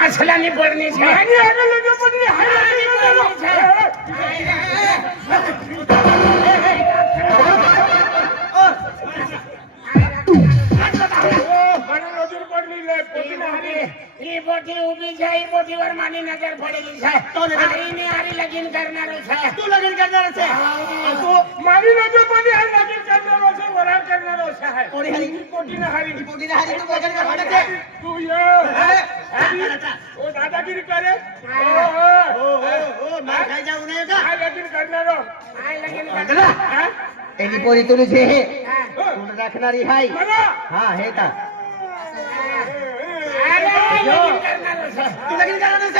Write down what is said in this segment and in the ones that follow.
પાછળની પરની છે નજર પડેલી છે તું લગ્ન કરનારો છે તું લગ્ન કરનારો છે મારી નજર પડી આ નજર કરનારો છે વરાળ કરનારો છે હે કોડી હારી કોડી ના હારી કોડી ના હારી તો વગર કા ભાડે છે તું યે હે હારી ઓ દાદાગીરી કરે ઓ હો ઓ હો હો માર ખાઈ જાઉં ને કા આ લગીન કરનારો આ લગીન કરનારો હે એની પોરી તુલી છે હે કોડ રાખનારી હાઈ હા હેતા આ લગીન કરનારો છે તું લગીન કરનારો છે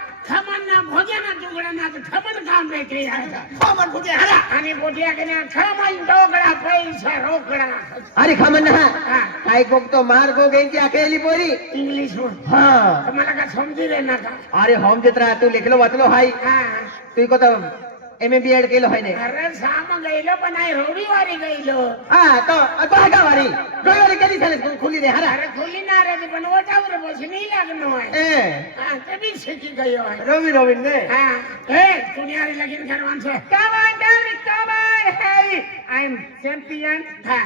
আরে খামান না তাই তো মার গো গেছি আকেলি পরি ইংলিশ হ্যাঁ তোমার কাছে সমজি রে না আরে হম যেত তুই লিখলো বাতলো হাই তুই কথা એમબીએડ કેલો હોય ને અરે સામો ગઈલો પણ આ રોડી વાળી ગઈલો હા તો તો આગા વાળી ગઈ વાળી કેલી છે ખુલી રે હરે અરે ખુલી ના રે પણ ઓટાવ રે બોસ નહી લાગનો એ હા તે બી ગયો હોય રવિ ને હા એ દુનિયાની લગીન કરવાન છે come on hey I M champion હા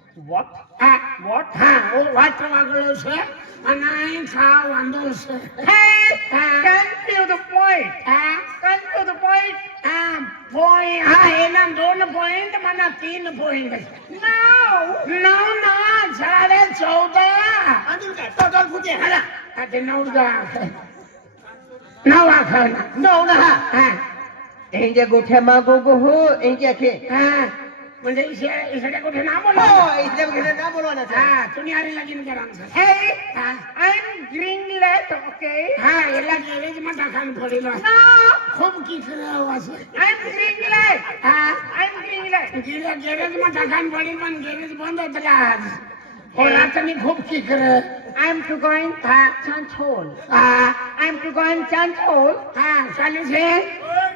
What? Ah, what? Ah, oh, what am I going to say? And I ain't trying to understand. Hey! Ah. Can you the point? Ah. Can you the point? Ah, boy, I ain't doing the point, but I'm seeing the point. No! No, no, Charlie, it's over. I didn't know that. No, I can't. No, no. Ain't you go to my go-go-ho? Ain't you okay? Ah. म्हणजे कुठे ना I am ग्रीनले garage मठाखान garage बंद हो होतं खूप किचर I am to going हा I am to going whole हा चालू okay? आहे <I'm green light. laughs>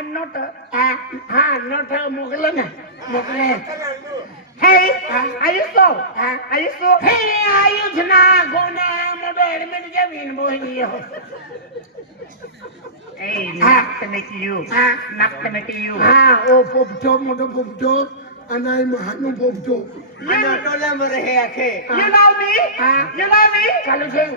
am not uh, uh, not a uh, Mughalan. Mughalan. Hey, uh, are you so? Uh, are you so? Hey, are you gonna go na mobe admit jabin bohiyo? Hey, not to meet you. Uh, not to meet you. Ha, oh, pop to, mother pop to. And I'm Hanu Bobjo. You know me? Uh, you know me? Kalu Jeng.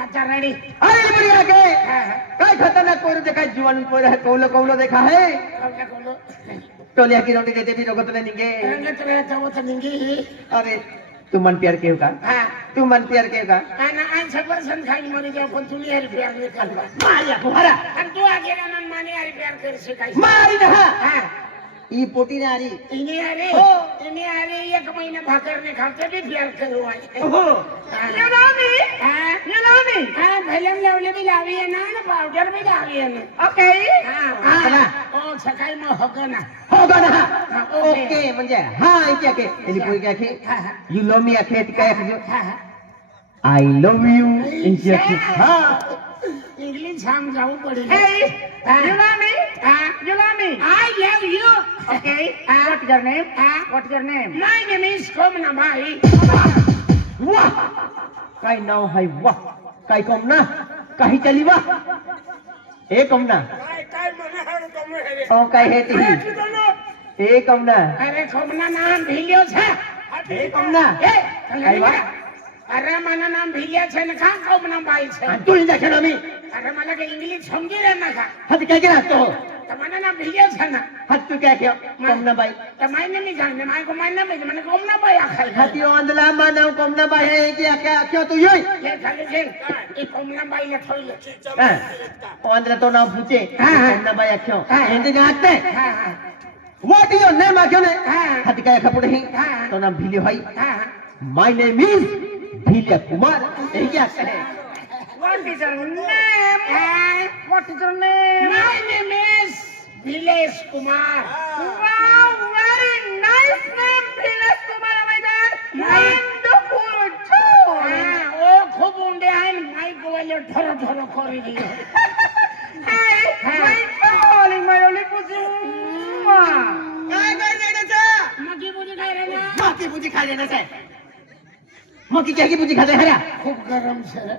અરે બુરી લાગે કઈ ખતરનાક કોઈ દેખાય જીવન કોઈ રહે કૌલો કૌલો દેખાય ટોલિયા કી રોટી કે દેવી રોગત ને નિંગે અરે તું મન પ્યાર કેવું કા તું મન પ્યાર કેવું કા આના આન સબર સન ખાઈ મરી જાવ કોણ તું લેર ફેર નીકળવા માયા કુહરા અને તું આગે ના મને આ ફેર કરી શકાય મારી ના હા ઈ પોટી ને આરી ઈને આરી હો ઈને એક ને ફેર હા હા લેવલે બી ના ને પાવડર બી ને હા ઓ માં હોગના હોગના ઓકે મંજે હા યુ લવ મી હા હા આઈ લવ યુ હા ઇંગ્લિશ સમજાવું પડે Ah, uh, you love me. I love you. Okay. Uh, What's your name? Ah, uh, What's your name? My name is Komna Bai. Wah! Kai now hai wah. Kai Komna. Kahi chali wah. Hey Komna. Kai Kai har Komna hai. Oh Kai hai tih. Hey Komna. Arey Komna naam bhiliya cha. Hey Komna. Hey. Kai wah. Arey mana naam bhiliya cha. Nkhang Komna Bai cha. Tu inja chalami. Hey. અરે મને કે English સમજી રહે ના કે કે રાતો તમને ના ભઈએ છે ના હા તું કે કે કોમના ભાઈ તમાઈ ને નહીં જાણને માય કો માય ના ભઈ મને કોમના ભાઈ આખાઈ હાતી ઓંદલા માં કોમના ભાઈ હે કે કે આખ્યો તું યોય કે કે કે એ કોમના ભાઈ ને થઈ લે હા ઓંદલા તો ના પૂછે કોમના ભાઈ આખ્યો હિન્દી ના હા વોટ ઇઝ યોર નેમ આખ્યો હા કે હે તો ભીલી હોય હા માય ઇઝ ભીલા કુમાર એ કે What is your name? Uh, what is your name? My name is Vilesh Kumar. Uh, wow, very nice name, Vilesh Kumar, my dear. Wonderful, too. Uh, oh, khub unde hain, my girl, you're dharo dharo kori Hey, uh, my darling, my only pussy. Mm -hmm. Kaya kaya jayda cha? Maki puji khai rena. Maki puji khai rena cha. Maki kya ki puji khai rena? Khub garam cha.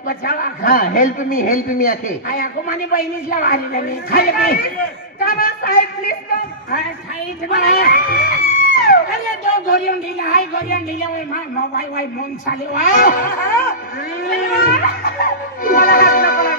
Help me help me આખે આ કુમાની બહેન is લાવાલી દેની ખાલી કે તમે સાહેબ please તો હા ખાઈ જ મને અરે જો ગોરિયન ઢીલા હાય ગોરિયન ઢીલા ઓય મા મોબાઈલ વાય ચાલે વા મોલા